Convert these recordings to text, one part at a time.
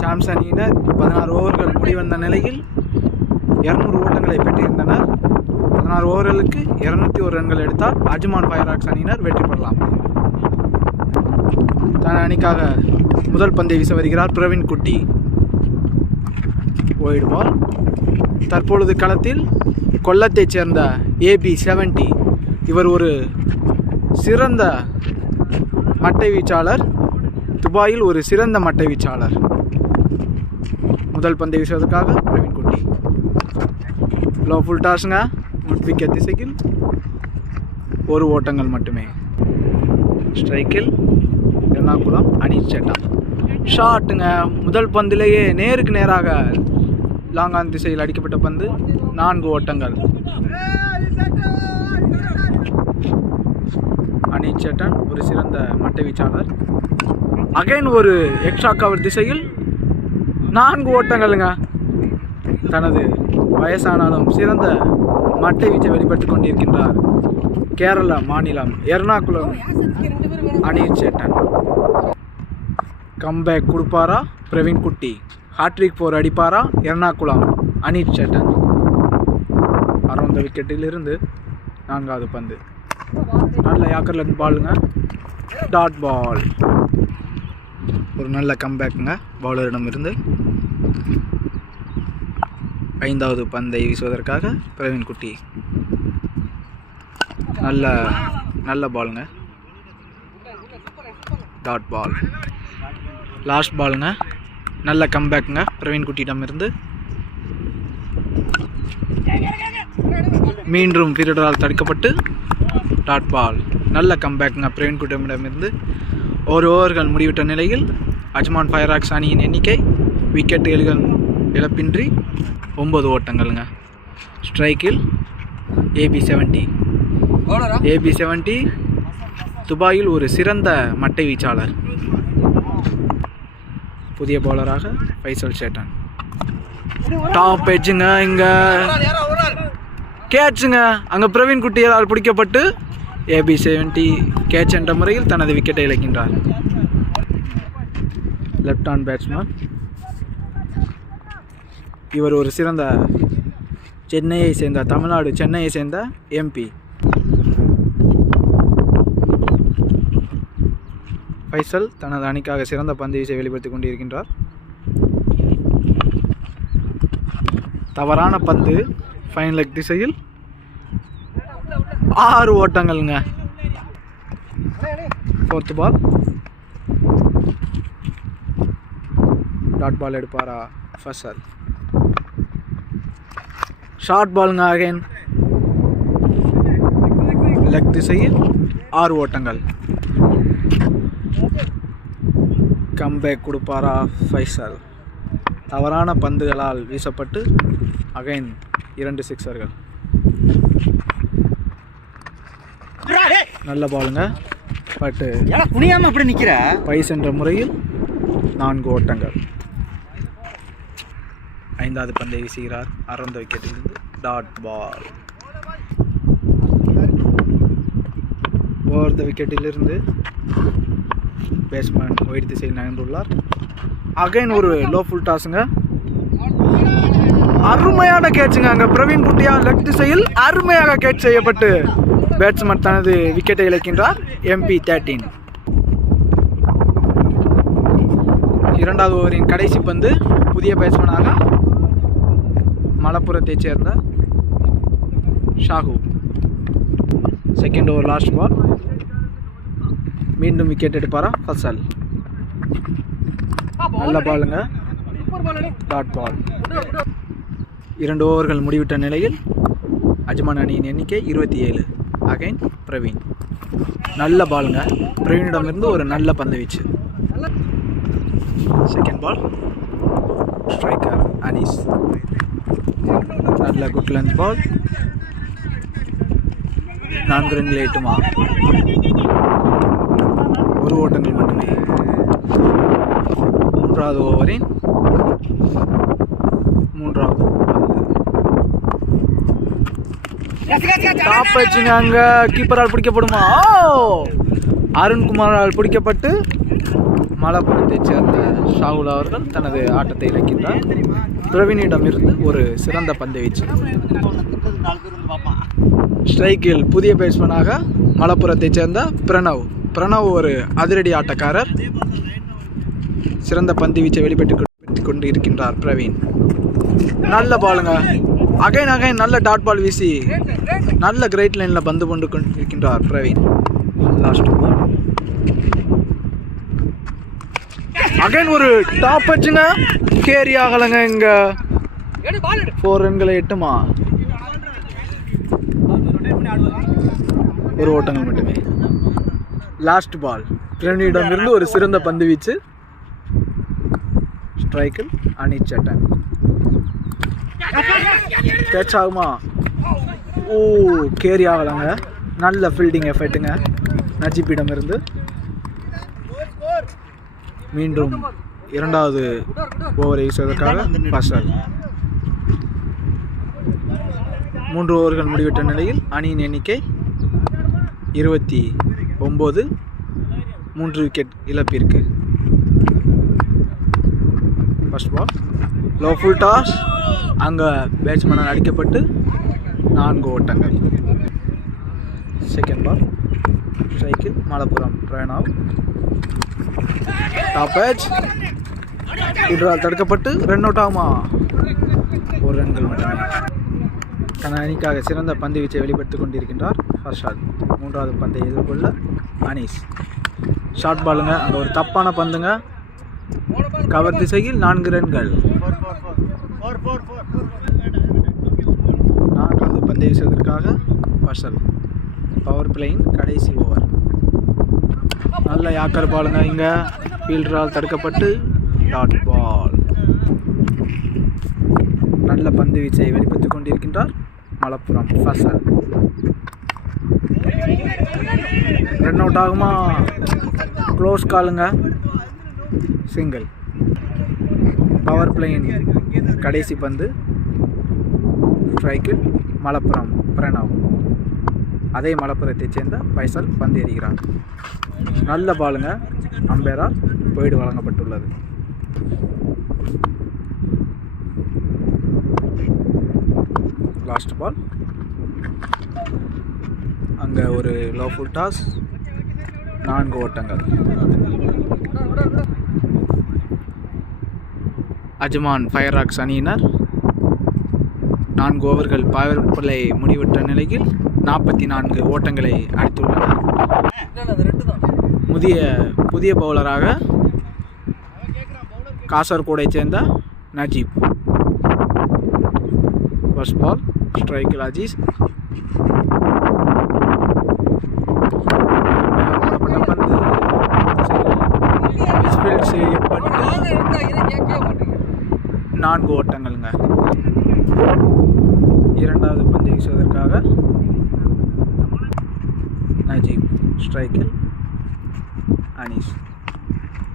Sam's அணியினர் 16 ஓவர்கள் முடிவந்த நிலையில் 200 ஓட்டங்களை பெற்றிருந்தனர். 16 ஓவர்களுக்கு 201 ரன்கள் எடுத்தால் அஜ்மான் ஃபயராக்ஸ் அணியினர் வெற்றி பெறலாம். தன் அணிக்காக முதல் பந்தை வீச வருகிறார் பிரவீன் குட்டி. White ball. தற்பொழுது களத்தில் கொல்லத்தைச் சேர்ந்த AB70. இவர் ஒரு சிறந்த மட்டை வீச்சாளர், துபாயில் ஒரு சிறந்த மட்டை வீச்சாளர். முதல் பந்தை வீசுவதற்காக பிரவீன் குட்டி. லோ ஃபுல் டாஸுங்க, மிட் விக்கெட் திசையில் 1 ஓட்டங்கள் மட்டுமே. ஸ்ட்ரைக்கில் எர்ணாகுளம் அனீஷ் சேட்டா. ஷாட்டுங்க, முதல் பந்திலேயே நேருக்கு நேராக லாங்கான் திசையில் அடிக்கப்பட்ட பந்து, 4 ஓட்டங்கள். அனீஷ் சேட்டன் ஒரு சிறந்த மட்டை வீச்சாளர். அகைன் ஒரு எக்ஸ்ட்ரா கவர் திசையில் 4 ஓட்டங்களுங்க. தனது வயசானாலும் சிறந்த மட்டை வீச்சை வெளிப்படுத்திக் கொண்டிருக்கின்றார் கேரளா மாநிலம் எர்ணாகுளம் அனீஷ் சேட்டன். கம்பேக் கொடுப்பாரா பிரவீன் குட்டி? ஹாட்ரிக் 4 அடிப்பாரா எர்ணாகுளம் அனீஷ் சேட்டன்? அரௌண்ட் விக்கெட்டில் இருந்து 4வது பந்து. நல்ல யாக்கர்ல பாலுங்க, டாட் பால். ஒரு நல்ல கம்பேக்குங்க பவுலரிடம் இருந்து. 5வது பந்தை வீசுவதற்காக பிரவீன் குட்டி. நல்ல பாலுங்க, டாட் பால். லாஸ்ட் பாலுங்க, நல்ல கம்பேக்குங்க பிரவீன் குட்டியிடம் இருந்து. மீண்டும் ஃபீல்டரால் தடுக்கப்பட்டு டாட் பால். நல்ல கம்பேக்குங்க பிரவீன் குட்டியிடம் இருந்து. 1 ஓவர்கள் முடிவிட்ட நிலையில் அஜ்மான் ஃபயராக்ஸ் அணியின் எண்ணிக்கை விக்கெட் இழப்பின்றி 9 ஓட்டங்கள்ங்க. ஸ்ட்ரைக்கில் AB70 துபாயில் ஒரு சிறந்த மட்டை வீச்சாளர். புதிய பவுலராக ஃபைசல் சேட்டன். டாப் எட்ஜுங்க, இங்கே கேட்சுங்க. அங்கே பிரவீன் குட்டியால் பிடிக்கப்பட்டு AB70 கேட்ச் என்ற முறையில் தனது விக்கெட்டை இழக்கின்றார். Left hand batsman. இவர் ஒரு சிறந்த தமிழ்நாடு சென்னையை சேர்ந்த MP. ஃபைசல் தனது அணிக்காக சிறந்த பந்து வீச்சை வெளிப்படுத்திக் கொண்டிருக்கின்றார். தவறான பந்து, ஃபைன் லெக் திசையில் 6 ஓட்டங்கள்ங்க. 4th ball. டாட் பால் எடுப்பாரா ஃபைசல்? ஷார்ட் பாலுங்க. அகைன் லெக் திசையில் 6 ஓட்டங்கள். கம்பேக் கொடுப்பாரா ஃபைசல்? தவறான பந்துகளால் வீசப்பட்டு அகைன் 2 சிக்ஸர்கள். நல்ல பாலுங்க, பட்டு குனியாம அப்படி நிற்கிற பைஸ் என்ற முறையில் 4 ஓட்டங்கள். 5வது பந்தை வீசுகிறார் அரௌண்ட் விக்கெட்டிலிருந்து, டாட் பால். ஓவர் த விக்கெட்டிலிருந்து பேட்ஸ்மேன் ஒயிட் திசையில் நகர்ந்துள்ளார். அகைன் ஒரு லோ ஃபுல் டாஸுங்க. அருமையான கேட்சுங்க. அங்கே பிரவீன் குட்டியா லெக் திசையில் அருமையாக கேட்ச் செய்யப்பட்டு பேட்ஸ்மேன் தனது விக்கெட்டை இழக்கின்றார். MP13. 2வது ஓவரின் கடைசி பந்து. புதிய பேட்ஸ்மேனாக மலப்புரத்தைச் சேர்ந்த ஷாகு. Second over last ball. மீண்டும் விக்கெட் எடுப்பாரா ஃபசல்? நல்ல பாலுங்க, டாட் பால். 2 ஓவர்கள் முடிவிட்ட நிலையில் அஜ்மான் அணியின் எண்ணிக்கை 27. அகைன் பிரவீன். நல்ல பாலுங்க, பிரவீனிடமிருந்து ஒரு நல்ல பந்து வீச்சு. Second ball. ஸ்ட்ரைக்கர் அனீஸ். நல்ல குட் லென்த் பால். 4 ரன்கள் எட்டுமா, 1 ஓட்டங்கள் மட்டுமே. 3வது ஓவரின் 3வது பந்து. டாப் வச்சுங்க அங்கே கீப்பரால் பிடிக்கப்படுமா? அருண்குமாரால் பிடிக்கப்பட்டு மலப்புரத்தைச் சேர்ந்த ஷாகுல் அவர்கள் தனது ஆட்டத்தை இழக்கின்றார். பிரவீனிடம் இருந்து ஒரு சிறந்த பந்து வீச்சு. ஸ்ட்ரைக்கில் புதிய பேட்ஸ்மேனாக மலப்புரத்தைச் சேர்ந்த பிரணவ் ஒரு அதிரடி ஆட்டக்காரர். சிறந்த பந்து வீச்சை வெளிப்படுத்தி கொண்டு இருக்கின்றார் பிரவீன். நல்ல பாலுங்க, அகைன் நல்ல டாட் பால் வீசி நல்ல கிரைட் லைனில் பந்து கொண்டு இருக்கின்றார் பிரவீன். லாஸ்ட் பால் அகைன் ஒரு டாப் வச்சுங்க, கேரி ஆகலைங்க. இங்க 4 ரன்களை எட்டுமா, ஒரு ஓட்டங்கள் மட்டுமே. லாஸ்ட் பால் பிரவீனிடம் இருந்து ஒரு சிறந்த பந்து வீச்சு. ஸ்ட்ரைக்கில் அனித் சட்டன். கேட்ச் ஆகுமா? ஓ, கேரி ஆகலைங்க. நல்ல ஃபீல்டிங் எஃபர்ட்டுங்க நஜீப்பிடம் இருந்து. மீண்டும் இரண்டாவது ஓவரை வீசுவதற்காக ஃபசல். 3 ஓவர்கள் முடிவிட்ட நிலையில் அணியின் எண்ணிக்கை 29, 3 விக்கெட் இழப்பிற்கு. First ball low full toss, அங்கே பேட்ஸ்மேனால் அடிக்கப்பட்டு 4 ஓட்டங்கள். செகண்ட் பால் ஸ்ட்ரைக்கில் மலப்புரம் பிரணவ். டாப் பேட்ச் இவரால் தடுக்கப்பட்டு ரன் அவுட் ஆகுமா? 1 ரன்கள் மட்டுமே. தன் அணிக்காக சிறந்த பந்து வீச்சை வெளிப்படுத்திக் கொண்டிருக்கின்றார் ஹர்ஷாத். 3வது பந்தை எதிர்கொள்ள அனீஸ். ஷார்ட் பாலுங்க, அங்கே ஒரு தப்பான பந்துங்க, கவர் திசையில் 4 ரன்கள். 4வது பந்தை வீசுவதற்காக ஃபசல். பவர் பிளேயின் கடைசி ஓவர். நல்ல யாக்கர் பாலுங்க, இங்கே ஃபீல்டரால் தடுக்கப்பட்டு டாட் பால். நல்ல பந்து வீச்சை வெளிப்படுத்திக் கொண்டிருக்கின்றார் மலப்புரம் ஃபசல். ரன் அவுட் ஆகுமா? க்ளோஸ் காலுங்க, சிங்கிள். பவர் பிளேயின் கடைசி பந்து. ஸ்ட்ரைக்கில் மலப்புரம் பிரணவ். அதே மலப்புரத்தைச் சேர்ந்த பைசல் பந்து எறிகிறார். நல்ல பாலுங்க, அம்பேரால் போய்டு வழங்கப்பட்டுள்ளது. லாஸ்ட் பால் அங்கே ஒரு லோ ஃபுல் டாஸ், 4 ஓட்டங்கள். அஜ்மான் ஃபயர்ராக்ஸ் அணியினர் 4 ஓவர்கள் பவர் பிளே முடிவிட்ட நிலையில் 44 ஓட்டங்களை அடித்துள்ளனர். புதிய பவுலராக காசர்கோடை சேர்ந்த நஜீப். ஃபர்ஸ்ட் பால் ஸ்ட்ரைக்கில் அஜீஸ். செய்யப்பட்டு 4 ஓட்டங்கள்ங்க. 2வது பந்து வீசுவதற்காக நஜீப். ஸ்ட்ரைக்கில் அனீஸ்.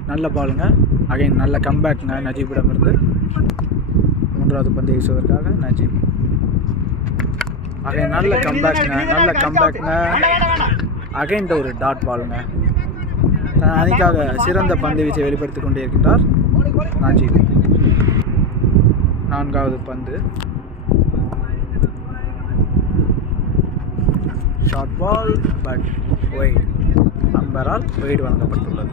நல்ல பாலுங்க, அகைன் நல்ல கம்பேக்குங்க நஜீப்பிடம் இருந்து. 3வது பந்து வீசுவதற்காக நஜீப். அகைன் நல்ல கம்பேக்குங்க, அகைன் ஒரு டாட் பாலுங்க. தன் அணிக்காக சிறந்த பந்து வீச்சை வெளிப்படுத்திக் கொண்டே இருக்கின்றார் நஜீப். 4வது பந்து ஷார்ட் பால், பட் ஒயிட். அம்பரால் ஒயிட் வழங்கப்பட்டுள்ளது.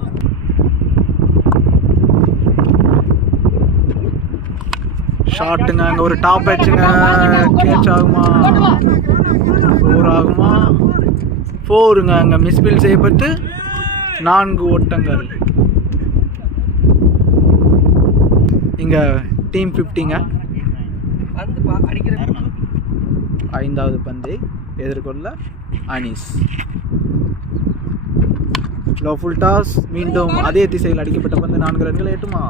ஷார்ட்டுங்க, அங்கே ஒரு டாப் பேட்சுங்க, கேட்ச் ஆகுமா? 4 ஆகுமா? 4ங்க, அங்கே மிஸ்பில் செய்யப்பட்டு 4 ஓட்டங்கள். இங்கே டீம் 50ங்க. 5வது பந்தை எதிர்கொள்ள அனீஸ். லோ ஃபுல் டாஸ், மீண்டும் அதே திசையில் அடிக்கப்பட்ட பந்து 4 ரன்களை எட்டுமா?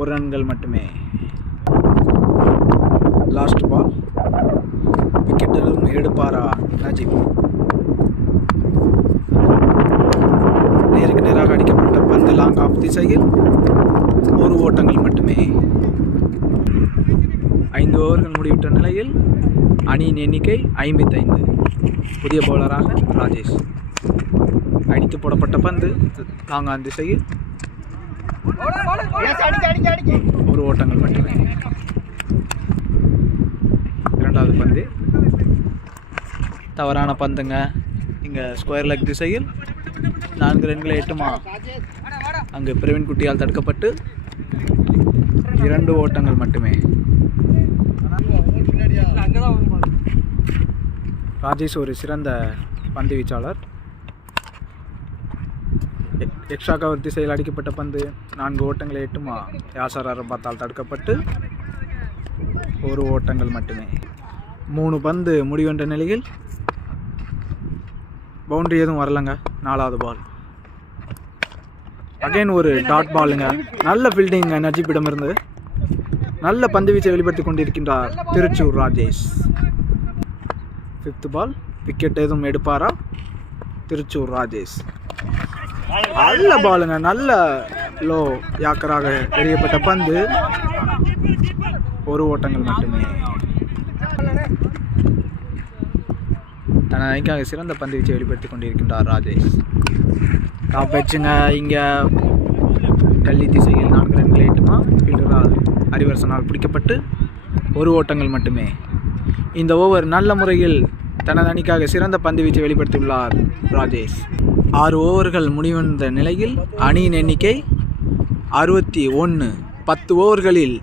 1 ரன்கள் மட்டுமே. லாஸ்ட் பால் விக்கெட்டிலும் எடுப்பாரா நஜீப்? நேருக்கு நேராக அடிக்கப்பட்ட பந்து லாங் ஆஃப் திசையில் 1 ஓட்டங்கள் மட்டுமே. 5 ஓவர்கள் முடிவிட்ட நிலையில் அணியின் எண்ணிக்கை 55. புதிய பவுலராக ராஜேஷ். அடித்து போடப்பட்ட பந்து லாங்கான் திசையில் ஒரு ஓட்டங்கள் மட்டுமே. இரண்டாவது பந்து தவறான பந்துங்க. இங்கே ஸ்கொயர் லெக் திசையில் 4 ரன்களை எட்டுமா. அங்கு பிரவீன் குட்டியால் தடுக்கப்பட்டு 2 ஓட்டங்கள் மட்டுமே. ராஜேஷ் ஒரு சிறந்த பந்து வீச்சாளர். எக்ஸ்ட்ரா கவர் திசையில் அடிக்கப்பட்ட பந்து 4 ஓட்டங்களை எட்டுமா. யாசர் அரபாத்தால் தடுக்கப்பட்டு 1 ஓட்டங்கள் மட்டுமே. 3 பந்து முடிவென்ற நிலையில் பவுண்டரி எதுவும் வரலங்க. 4வது பால். அகைன் ஒரு டாட் பாலுங்க. நல்ல ஃபீல்டிங் நஜீப்பிடமிருந்து நல்ல பந்து வீச்சை வெளிப்படுத்தி கொண்டிருக்கின்றார் திருச்சூர் ராஜேஷ். 5th பால். விக்கெட் எதுவும் எடுப்பாரா திருச்சூர் ராஜேஷ்? நல்ல பாலுங்க. நல்ல லோ யாக்கராக எறியப்பட்ட பந்து 1 ஓட்டங்கள் மட்டுமே. தனது அணிக்காக சிறந்த பந்து வீச்சை வெளிப்படுத்தி கொண்டிருக்கின்றார் ராஜேஷ். டாப் வச்சுங்க. இங்கே கள்ளி திசையில் 4 ரன்களை எட்டுமா. ஃபீல்டரால் ஹரிவர்சனால் பிடிக்கப்பட்டு 1 ஓட்டங்கள் மட்டுமே. இந்த ஓவர் நல்ல முறையில் தனது அணிக்காக சிறந்த பந்து வீச்சை வெளிப்படுத்தியுள்ளார் ராஜேஷ். 6 ஓவர்கள் முடிவடைந்த நிலையில் அணியின் எண்ணிக்கை 61. 10 ஓவர்களில்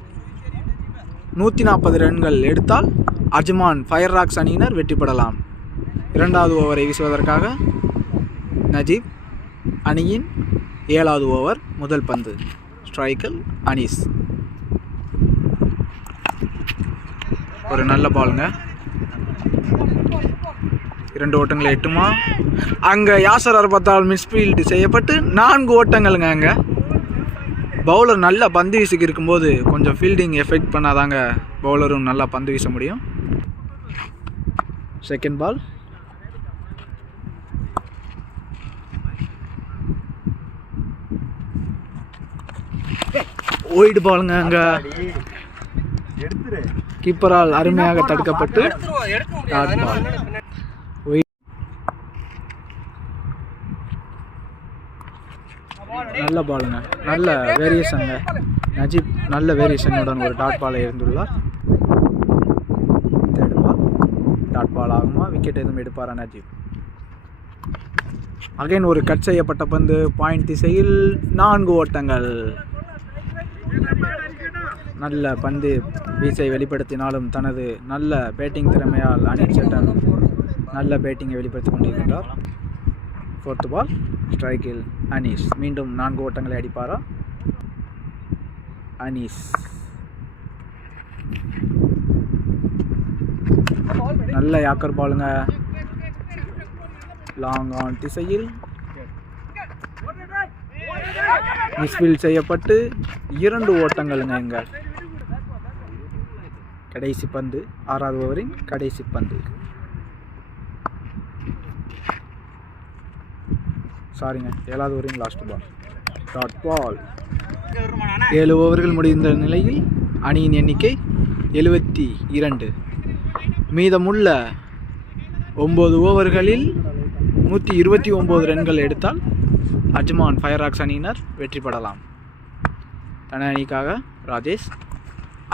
140 ரன்கள் எடுத்தால் அஜ்மான் ஃபயர் ராக்ஸ் அணியினர் வெற்றி பெறலாம். 2வது ஓவரை வீசுவதற்காக நஜீப். அணியின் 7வது ஓவர். முதல் பந்து ஸ்ட்ரைக்கில் அனீஸ். ஒரு நல்ல பாலுங்க. 2 ஓட்டங்களை எட்டுமா. அங்கே யாசர் அரபாத்தால் மிஸ்ஃபீல்டு செய்யப்பட்டு 4 ஓட்டங்களுங்க. அங்கே பவுலர் நல்லா பந்து வீசுக்கு இருக்கும்போது கொஞ்சம் ஃபீல்டிங் எஃபெக்ட் பண்ணாதாங்க பவுலரும் நல்லா பந்து வீச முடியும். Second ball. ஒயிட் பாலுங்க. அங்கே கீப்பரால் அருமையாக தடுக்கப்பட்டு டாட் பால். நல்ல பாலுங்க. நல்ல வேரியேஷனுங்க. நஜீப் நல்ல வேரியேஷனுடன் ஒரு டாட் பாலை இருந்துள்ளார். 3rd பால். டாட் பால் ஆகுமா. விக்கெட் எதுவும் எடுப்பாரா நஜீப்? அகைன் ஒரு கட் செய்யப்பட்ட பந்து பாயிண்ட் திசையில் 4 ஓட்டங்கள். நல்ல பந்து வீச்சை வெளிப்படுத்தினாலும் தனது நல்ல பேட்டிங் திறமையால் அனில் சேட்டன் நல்ல பேட்டிங்கை வெளிப்படுத்தி கொண்டிருக்கின்றார். 4th பால். ஸ்ட்ரைக்கில் அனீஸ். மீண்டும் 4 ஓட்டங்களை அடிப்பாரா அனீஸ்? நல்ல யாக்கர் பாலுங்க. லாங் ஆன் திசையில் மிஸ்ஃபீல்ட் செய்யப்பட்டு 2 ஓட்டங்களுங்க. இங்கே கடைசி பந்து 6வது ஓவரின் கடைசி பந்து. சாரிங்க 7வது ஓவரின் லாஸ்ட் பால். டாட் பால். 7 ஓவர்கள் முடிந்த நிலையில் அணியின் எண்ணிக்கை 72. மீதமுள்ள 9 ஓவர்களில் 129 ரன்கள் எடுத்தால் அஜ்மான் ஃபயர் ராக்ஸ் அணியினர் வெற்றி பெறலாம். தன அணிக்காக ராஜேஷ்.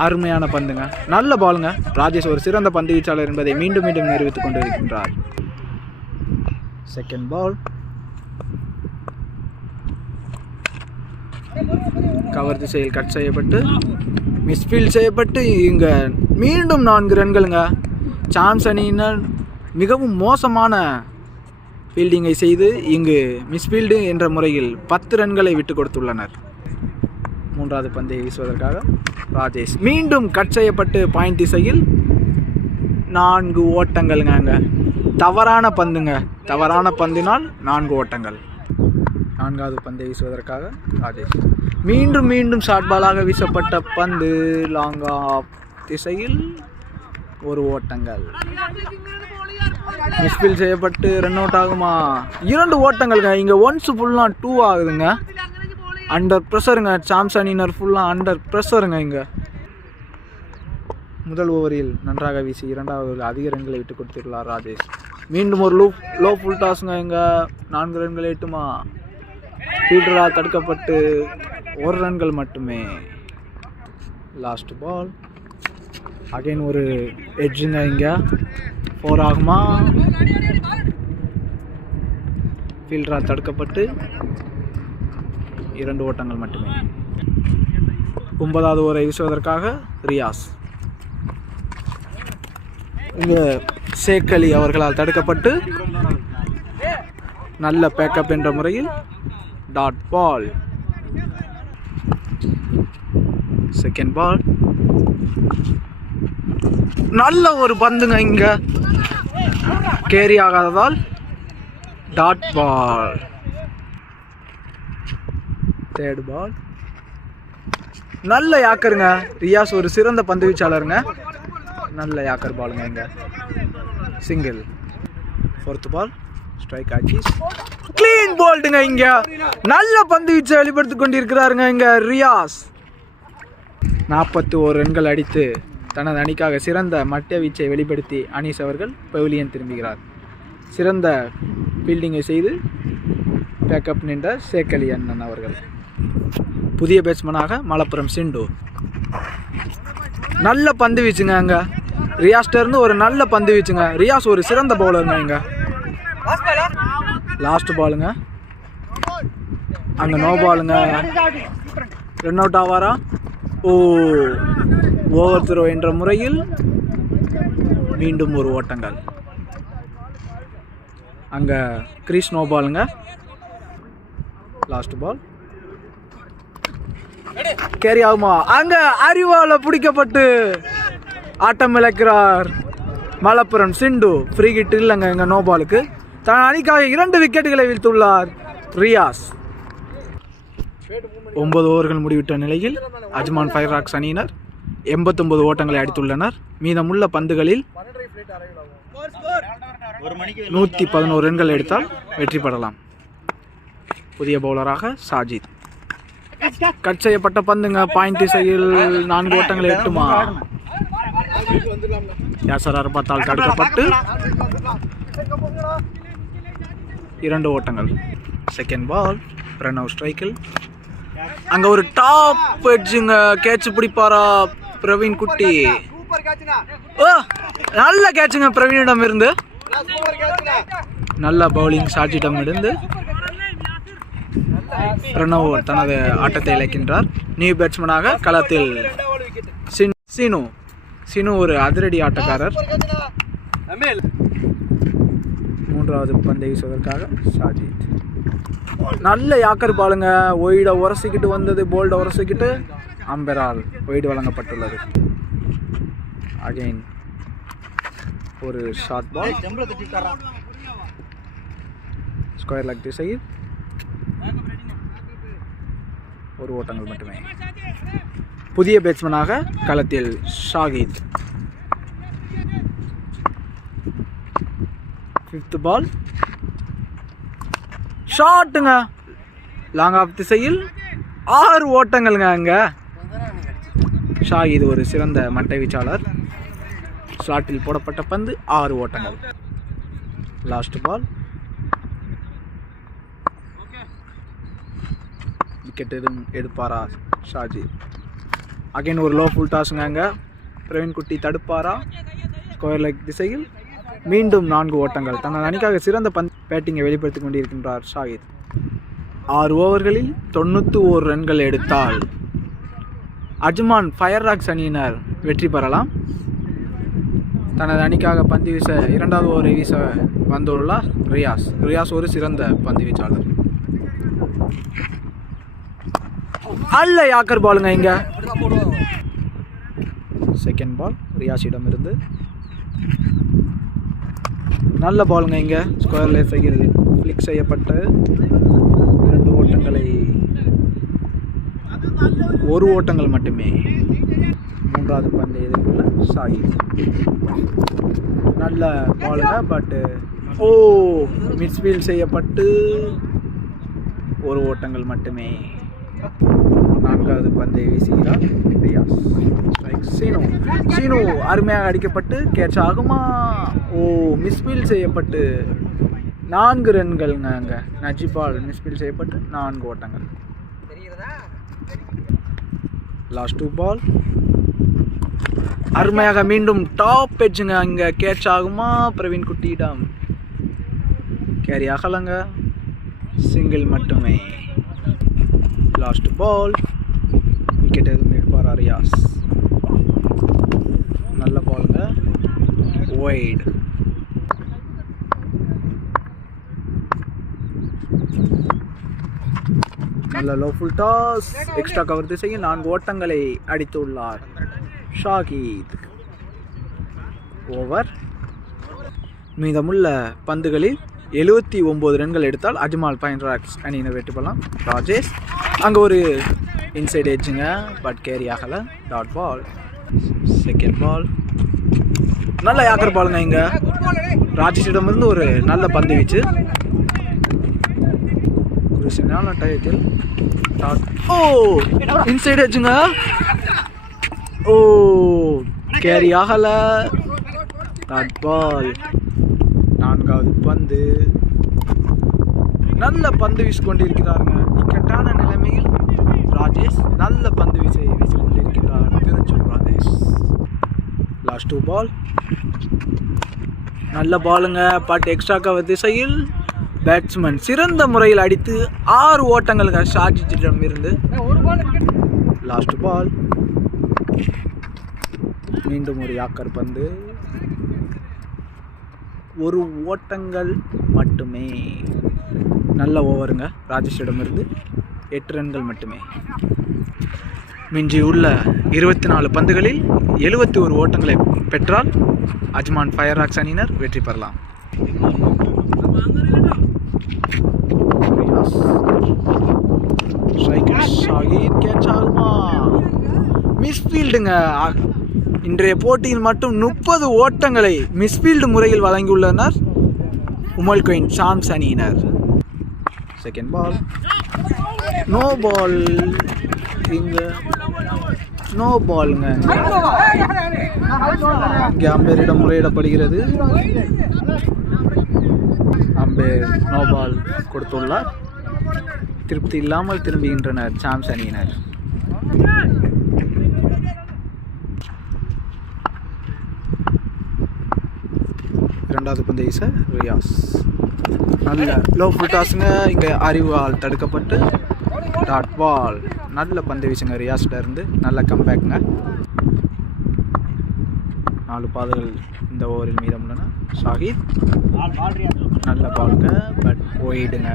அருமையான பந்துங்க. நல்ல பாலுங்க. ராஜேஷ் ஒரு சிறந்த பந்து வீச்சாளர் என்பதை மீண்டும் மீண்டும் நிரூபித்துக் கொண்டிருக்கின்றார். Second ball. கவர் திசையில் கட் செய்யப்பட்டு மிஸ்ஃபீல்ட் செய்யப்பட்டு இங்கே மீண்டும் 4 ரன்களுங்க. சாம்ஸ் அணியினர் மிகவும் மோசமான ஃபீல்டிங்கை செய்து இங்கு மிஸ்ஃபீல்டு என்ற முறையில் 10 ரன்களை விட்டு கொடுத்துள்ளனர். 3வது பந்தை வீசுவதற்காக ராஜேஷ். மீண்டும் கட் செய்யப்பட்டு பாயிண்ட் திசையில் 4 ஓட்டங்களுங்க. அங்கே தவறான பந்துங்க. தவறான பந்தினால் 4 ஓட்டங்கள். 4வது பந்தை வீசுவதற்காக ராஜேஷ். மீண்டும் மீண்டும் ஷார்ட் பாலாக வீசப்பட்ட பந்து லாங் ஆஃப் திசையில் 1 ஓட்டங்கள். மிஸ்ஃபீல்ட் செய்யப்பட்டு ரன் அவுட் ஆகுமா. 2 ஓட்டங்கள்ங்க. இங்கே ஒன்ஸ் ஃபுல்லாக 2 ஆகுதுங்க. அண்டர் ப்ரெஷருங்க. சாம்ஸ் அணியினர் ஃபுல்லாக அண்டர் ப்ரெஷருங்க. இங்கே முதல் ஓவரில் நன்றாக வீசி இரண்டாவது ஓவரில் அதிக ரன்களை விட்டு கொடுத்துள்ளார் ராஜேஷ். மீண்டும் ஒரு லோ ஃபுல் டாஸுங்க. இங்கே 4 ரன்கள் எட்டுமா? ஃபீல்டரால் தடுக்கப்பட்டு 1 ரன்கள் மட்டுமே. லாஸ்ட் பால். அகைன் ஒரு எட்ஜுங்க. இங்கே 4 ஆகுமா? ஃபீல்டரால் தடுக்கப்பட்டு 2 ஓட்டங்கள் மட்டுமே. 9வது ஓவரை வீசுவதற்காக ரியாஸ். இங்கே ஷேக் அலி அவர்களால் தடுக்கப்பட்டு நல்ல பேக்கப் என்ற முறையில் டாட் பால். Second ball. நல்ல ஒரு பந்துங்க. இங்க கேரி ஆகாததால் டாட் பால். Third ball. நல்ல யாக்கருங்க. ரியாஸ் ஒரு சிறந்த பந்து வீச்சாளருங்க. நல்ல யாக்கர் பாலுங்க. இங்க சிங்கிள். Fourth ball. ஸ்ட்ரைக் ஆச்சு. கிளீன் போல்டுங்க. இங்க நல்ல பந்து வீச்சை வெளிப்படுத்திக் கொண்டிருக்கிறாருங்க இங்க ரியாஸ். 41 ரன்கள் அடித்து தனது அணிக்காக சிறந்த மட்டை வீச்சை வெளிப்படுத்தி அனீஸ் அவர்கள் பவிலியன் திரும்புகிறார். சிறந்த ஃபீல்டிங்கை செய்து பேக்கப் நின்ற ஷேக் அலி அண்ணன் அவர்கள். புதிய பேட்ஸ்மேனாக மலப்புரம் சிண்டு. நல்ல பந்து வீச்சுங்க. அங்கே ரியாஸ்டர்ந்து ஒரு நல்ல பந்து வீச்சுங்க. ரியாஸ் ஒரு சிறந்த பவுலருங்க. இங்கே லாஸ்ட் பாலுங்க. அங்கே நோ பாலுங்க. ரன் அவுட் ஆவாரா? ஓவர் த்ரோ என்ற முறையில் மீண்டும் ஒரு ஓட்டங்கள். அங்கே கிரீஸ் நோ பாலுங்க. Last ball. கேரி ஆகுமா? அங்கே அறிவால பிடிக்கப்பட்டு ஆட்டம் இழக்கிறார் மலப்புரம் சிண்டு. ஃப்ரீ ஹிட் இல்லைங்க. எங்கள் நோ பாலுக்கு தன் அணிக்காக 2 விக்கெட்டுகளை வீழ்த்துள்ளார் ரியாஸ். 9 ஓவர்கள் முடிவிட்ட நிலையில் அஜ்மான் ஃபயர் ராக்ஸ் அணியினர் 89 ஓட்டங்களை அடித்துள்ளனர். மீதமுள்ள பந்துகளில் 111 ரன்கள் எடுத்தால் வெற்றி பெறலாம். புதிய பவுலராக சாஜித். கட் செய்யப்பட்ட பந்துங்க. பாயிண்ட் திசையில் 4 ஓட்டங்களை எட்டுமா? யாசர் அரபாத்தால் தடுக்கப்பட்டு 2 ஓட்டங்கள். Second ball. பிரணவ் ஸ்ட்ரைக்கில். அங்கே ஒரு டாப் எட்ஜுங்க. கேட்ச் பிடிப்பாரா பிரவீன் குட்டி? நல்ல கேட்சுங்க பிரவீனிடம் இருந்து. நல்ல பவுலிங் சாஜிடம் இருந்து பிரணவ் தனது ஆட்டத்தை இழக்கின்றார். நியூ பேட்ஸ்மேனாக களத்தில் சினு ஒரு அதிரடி ஆட்டக்காரர். 3வது பந்தை வீசுவதற்காக சாஜித். நல்ல யாக்கர் பாலுங்க. ஒயிட உரசிக்கிட்டு வந்தது. போல்ட உரசிக்கிட்டு அம்பரால் ஒயிடு வழங்கப்பட்டுள்ளது. அகைன் ஒரு ஷார்ட் பால். ஸ்கொயர் லெக் திசையில் 1 ஓட்டங்கள் மட்டுமே. புதிய பேட்ஸ்மேனாக களத்தில் ஷாகித். 5th பால். ஷாட்டுங்க. லாங் ஆஃப் திசையில் 6 ஓட்டங்கள்ங்க. அங்கே ஷாகித் ஒரு சிறந்த மட்டை வீச்சாளர். ஸ்லாட்டில் போடப்பட்ட பந்து 6 ஓட்டங்கள். Last ball. விக்கெட் எதுவும் எடுப்பாரா ஷாஜித்? அகைன் ஒரு லோ ஃபுல் டாஸுங்க. அங்கே பிரவீன் குட்டி தடுப்பாரா? ஸ்கொயர் லெக் திசையில் மீண்டும் 4 ஓட்டங்கள். தனது அணிக்காக சிறந்த பேட்டிங்கை வெளிப்படுத்திக் கொண்டிருக்கின்றார் ஷாகித். 6 ஓவர்களில் 91 ரன்கள் எடுத்தால் அஜ்மான் ஃபயர் ராக்ஸ் அணியினர் வெற்றி பெறலாம். தனது அணிக்காக பந்து வீச 2வது ஓவரை வீச வந்துள்ளார் ரியாஸ் ஒரு சிறந்த பந்து வீச்சாளர். அல்ல யாக்கர் பாலுங்க. இங்க செகண்ட் பால். ரியாஸிடம் இருந்து நல்ல பாலுங்க. இங்கே ஸ்கொயர் லேசையில் ஃபிளிக் செய்யப்பட்ட 2 ஓட்டங்களை 1 ஓட்டங்கள் மட்டுமே. 3வது பந்து எதிர்ப்புள்ள சாகித். நல்ல பாலுங்க. பட்டு மிஸ்ஃபீல்ட் செய்யப்பட்டு 1 ஓட்டங்கள் மட்டுமே. 4வது பந்தை வீசுகிறார் ரியாஸ். ஸ்ட்ரைக். சீனு அருமையாக அடிக்கப்பட்டு கேட்ச் ஆகுமா? ஓ, மிஸ்ஃபீல்ட் செய்யப்பட்டு 4 ரன்கள்ங்க. அங்கே நஜிபால் மிஸ்ஃபீல்ட் செய்யப்பட்டு 4 ஓட்டங்கள். Last 2 ball. அருமையாக மீண்டும் டாப் எட்ஜுங்க. அங்கே கேட்ச் ஆகுமா? பிரவீன் குட்டியிடம் கேரி ஆகலைங்க, சிங்கிள் மட்டுமே. Last ball. விக்கெட் எதுவும் எடுப்பாரா ரியாஸ்? நல்ல பாலுங்க, வைட். நல்ல low full toss. Extra cover திசையில் 4 ஓட்டங்களை அடித்துள்ளார் ஷாகித். ஓவர். மீதமுள்ள பந்துகளில் 79 ரன்கள் எடுத்தால் அஜ்மால் பைன்ராக்ஸ் அணியினர் வெற்றி பெறலாம். ராஜேஷ் அங்கே ஒரு இன்சைட் எட்ஜுங்க, பட் கேரி ஆகலை. Dot ball. Second ball. நல்ல யாக்கர் பாலுங்க. இங்கே ராஜேஷிடமிருந்து ஒரு நல்ல பந்து வீச்சு. குருசினால டயத்தில் டாட். ஓ, இன்சைட் எட்ஜுங்க. ஓ, கேரி ஆகலை. Dot ball. 4வது பந்து. நல்ல பந்து வீசிக்கொண்டிருக்கிறாருங்க. இக்கட்டான நிலைமையில் ராஜேஷ் நல்ல பந்து வீசிக்கொண்டிருக்கிறார். திருச்சூர் ராஜேஷ். Last 2 ball. நல்ல பாலுங்க, பட் எக்ஸ்ட்ரா கவர் திசையில் பேட்ஸ்மேன் சிறந்த முறையில் அடித்து 6 ஓட்டங்களுக்கு ஷாகித்திடம் இருந்து. Last ball. மீண்டும் ஒரு யாக்கர் பந்து. 1 ஓட்டங்கள் மட்டுமே. நல்ல ஓவருங்க ராஜேஷிடமிருந்து. 8 ரன்கள் மட்டுமே. மிஞ்சி உள்ள 24 பந்துகளில் 71 ஓட்டங்களை பெற்றால் அஜ்மான் ஃபயர்ராக்ஸ் அணியினர் வெற்றி பெறலாம். ஷாகித் கேட்ச் ஆகுமா? மிஸ்ஃபீல்டுங்க. இன்றைய போட்டியில் மட்டும் 30 ஓட்டங்களை மிஸ்ஃபீல்டு முறையில் வழங்கியுள்ளனர் உமல் குயின் ஷாம்ஸ் அணியினர். Second ball. No ball. இங்கே நோ பாலுங்க. இங்கே அம்பேரிடம் முறையிடப்படுகிறது. அம்பேர் நோ பால் கொடுத்துள்ளார். திருப்தி இல்லாமல் திரும்புகின்றனர் சாம்ஸ் அணியினர். இரண்டாவது பந்து வீச ரியாஸ். நல்ல லோ ஃபுல் டாஸுங்க. இங்கே அறிவால் தடுக்கப்பட்டு டாட் பால். நல்ல பந்து வீசுங்க ரியாஸ்கிட்ட இருந்து. நல்ல கம்பேக்குங்க. 4 பால்கள் இந்த ஓவரில் மீதம் உள்ளன. ஷாகித் நல்ல பாலுங்க, பட் போயிடுங்க.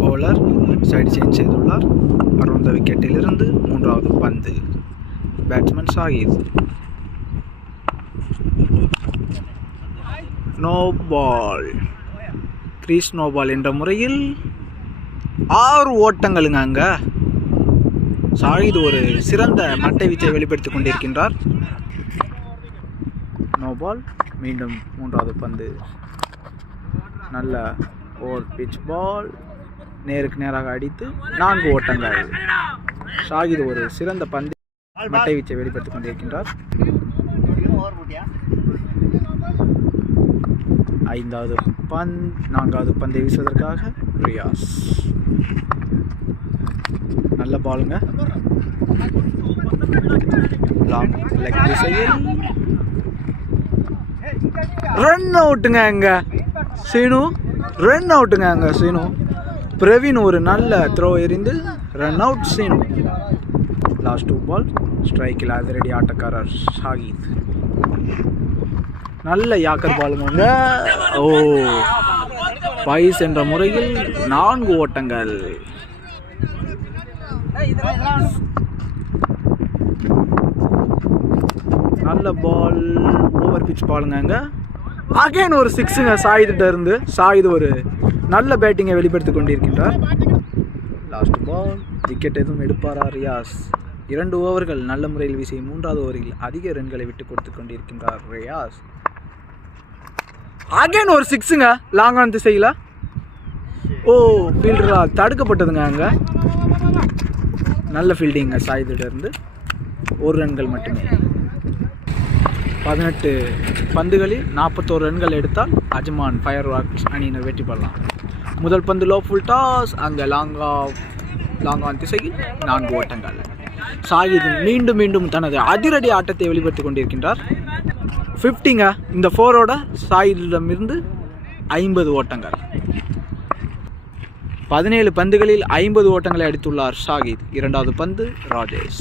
பவுலர் சைடு சேஞ்ச் செய்துள்ளார். 60 விக்கெட்டிலிருந்து 3வது பந்து. Batsman Shahid. No ball. Crease no ball என்ற முறையில் 6 ஓட்டங்களுங்க. அங்கே ஷாகித் ஒரு சிறந்த மட்டை வீச்சை வெளிப்படுத்திக் கொண்டிருக்கின்றார். No ball. மீண்டும் 3வது பந்து. நல்ல ஓவர் பிட்ச் பால். நேருக்கு நேராக அடித்து 4 ஓட்டங்கள். ஷாகித் ஒரு சிறந்த பந்து மட்டை வீச்சை வெளிப்படுத்திக் கொண்டிருக்கின்றார். 5வது பந்த். 4வது பந்தை வீசுவதற்காக ரியாஸ். நல்ல பாலுங்க. லாங் லெக் திசையில் ரன் அவுட்டுங்க. அங்கே சீனு ரன் அவுட்டுங்க. அங்கே சீனு. பிரவீன் ஒரு நல்ல த்ரோ எறிந்து ரன் அவுட் சீனு. லாஸ்ட் 2 பால். ஸ்ட்ரைக்கில் அதிரடி ஆட்டக்காரர் ஷாகித். நல்ல யாக்கர் பாலுங்க. ஓ, பைஸ் என்ற முறையில் 4 ஓட்டங்கள். நல்ல பால். ஓவர் பிட்ச் பாலுங்க. அகைன் ஒரு 6ங்க ஷாகித்திட்ட இருந்து. ஷாகித் ஒரு நல்ல பேட்டிங்கை வெளிப்படுத்திக் கொண்டிருக்கின்றார். Last ball. விக்கெட் எதுவும் எடுப்பாரா ரியாஸ்? 2 ஓவர்கள் நல்ல முறையில் வீசி 3வது ஓவரில் அதிக ரன்களை விட்டு கொடுத்து கொண்டிருக்கின்றார் ரியாஸ். அகைன் ஒரு 6ங்க லாங்கான திசையில். ஓ, ஃபீல்டரால் தடுக்கப்பட்டதுங்க. அங்கே நல்ல ஃபீல்டிங்க சாயிதிலிருந்து 1 ரன்கள் மட்டுமே. 18 பந்துகளில் 41 ரன்கள் எடுத்தால் அஜ்மான் ஃபயர் ஒர்க்ஸ் அணியினர் வெற்றி பெறலாம். முதல் பந்து லோ ஃபுல் டாஸ், அங்கே லாங் ஆன் திசையில் 4 ஓட்டங்கள். சாயித் மீண்டும் மீண்டும் தனது அதிரடி ஆட்டத்தை வெளிப்படுத்திக் கொண்டிருக்கின்றார். 50ங்க. இந்த 4ஓட சாயிதிடமிருந்து 50 ஓட்டங்கள். 17 பந்துகளில் 50 ஓட்டங்களை அடித்துள்ளார் ஷாகித். இரண்டாவது பந்து ராஜேஷ்.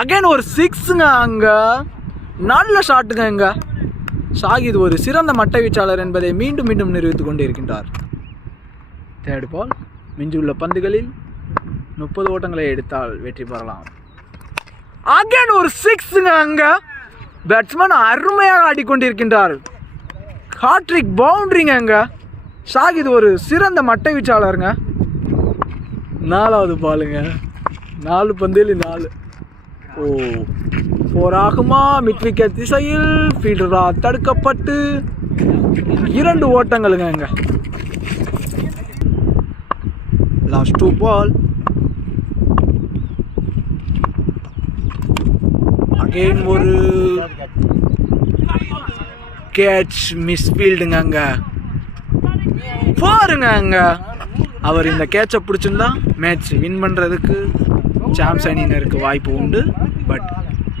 அகைன் ஒரு 6ங்க. அங்க நல்ல ஷாட்டுங்க. அங்க ஷாகித் ஒரு சிறந்த மட்டை வீச்சாளர் என்பதை மீண்டும் மீண்டும் நிரூபித்துக் கொண்டிருக்கின்றார். தேர்ட் பால். மிஞ்சியுள்ள பந்துகளில் 30 ஓட்டங்களை எடுத்தால் வெற்றி பெறலாம். அகைன் ஒரு 6ங்க. அங்க பேட்ஸ்மேன் அருமையாக ஆடிக்கொண்டிருக்கின்றார். ஹாட்ரிக் பவுண்டரிங்க. அங்க ஷாகித் ஒரு சிறந்த மட்டை வீச்சாளருங்க. 4வது பாலுங்க. 4 பந்தில் 4. 4 ஆகுமா? மிட் விக்கெட் திசையில் ஃபீல்டரா தடுக்கப்பட்டு 2 ஓட்டங்களுங்க. அங்க லாஸ்ட் 2 பால். அகைன் ஒரு கேட்ச் மிஸ் ஃபீல்டுங்க. அங்க பாருங்க. அங்க அவர் இந்த கேட்சை பிடிச்சிருந்தா மேட்ச் வின் பண்ணுறதுக்கு சாம்ஸ் அணியினருக்கு வாய்ப்பு உண்டு. பட்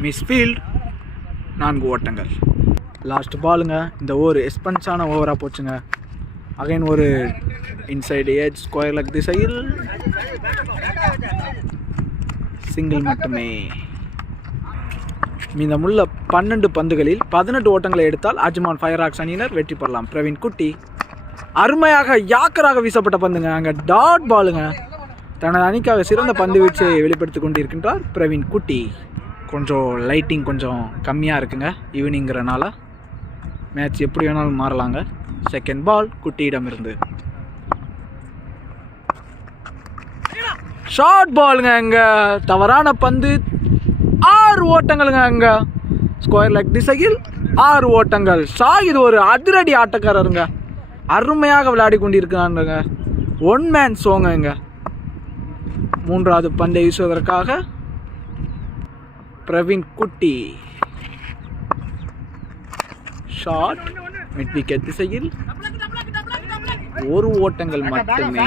மிஸ்ஃபீல்ட் 4 ஓட்டங்கள். லாஸ்ட் பாலுங்க. இந்த ஓவர் எக்ஸ்பென்ஸான ஓவராக போச்சுங்க. அகைன் ஒரு இன்சைடு ஏஜ் ஸ்கொயர் லெக் திசையில் சிங்கிள் மட்டுமே. மீதமுள்ள 12 பந்துகளில் 18 ஓட்டங்களை எடுத்தால் அஜ்மான் ஃபயர் ஆக்ஸ் அணியினர் வெற்றி பெறலாம். பிரவீன் குட்டி அருமையாக யாக்கராக வீசப்பட்ட பந்துங்க. அங்கே டாட் பாலுங்க. தனது அணிக்காக சிறந்த பந்து வீச்சை வெளிப்படுத்தி கொண்டிருக்கின்றார் பிரவீன் குட்டி. கொஞ்சம் லைட்டிங் கொஞ்சம் கம்மியாக இருக்குங்க. ஈவினிங்கிறனால மேட்ச் எப்படி வேணாலும் மாறலாங்க. Second ball குட்டியிடமிருந்து. ஷார்ட் பாலுங்க. அங்கே தவறான பந்து. 6 ஓட்டங்களுங்க. அங்கே ஸ்கொயர் லெக் திசையில் 6 ஓட்டங்கள். ஷாகித் ஒரு அதிரடி ஆட்டக்காரருங்க. அருமையாக விளையாடி கொண்டிருக்கிறாங்க. 1 மேன் ஷோங்க. 3வது பந்தை வீசுவதற்காக பிரவீன் குட்டி. ஷாட் மிட் விக்கெட் திசையில் 1 ஓட்டங்கள் மட்டுமே.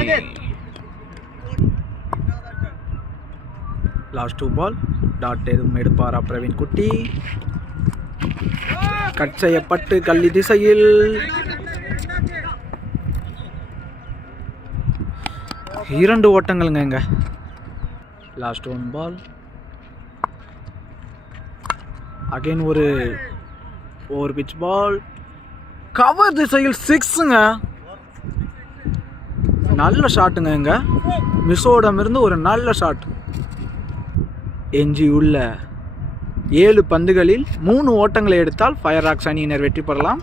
லாஸ்ட் 2 பால். டாட் எதுவும் எடுப்பாரா பிரவீன் குட்டி? கட் செய்யப்பட்டு கல்லி திசையில் 2 ஓட்டங்களுங்க. லாஸ்ட் 1 பால். அகைன் ஒரு ஓவர் பிச் பால். கவர் திசையில் 6ங்க. நல்ல ஷாட்டுங்க. மிஸ்ஸோடமிருந்து ஒரு நல்ல ஷாட். எஞ்சியுள்ள 7 பந்துகளில் 3 ஓட்டங்களை எடுத்தால் ஃபயர் ஆக்ஸ் அணியினர் வெற்றி பெறலாம்.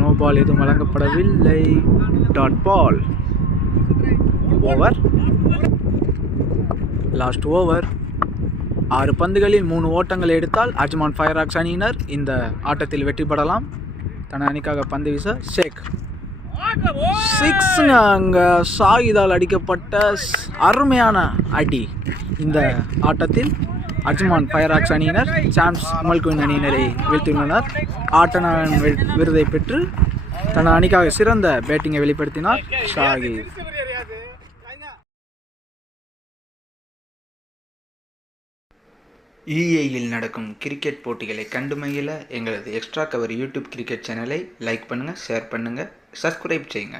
நோ பால் எதுவும் வழங்கப்படவில்லை. Dot ball. Over. Last over. 6 பந்துகளில் 3 ஓட்டங்களை எடுத்தால் அஜ்மான் ஃபயர் ஆக்ஸ் அணியினர் இந்த ஆட்டத்தில் வெற்றி பெறலாம். தன அணிக்காக பந்து வீச ஷேக். 6ங்க. அங்கே ஷாகிதால் அடிக்கப்பட்ட அருமையான அடி. இந்த ஆட்டத்தில் அஜ்மான் ஃபயர் ஆக்ஸ் அணியினர் சாம்ஸ் மல்குவின் அணியினரை வீழ்த்தியுள்ளனர். ஆட்ட விருதை பெற்று தன் அணிக்காக சிறந்த பேட்டிங்கை வெளிப்படுத்தினார் ஷாகித். யுஏஇயில் நடக்கும் கிரிக்கெட் போட்டிகளை கண்டு மகிழ எங்களது எக்ஸ்ட்ரா கவர் யூடியூப் கிரிக்கெட் சேனலை லைக் பண்ணுங்கள், ஷேர் பண்ணுங்கள், சப்ஸ்கிரைப் செய்யுங்க.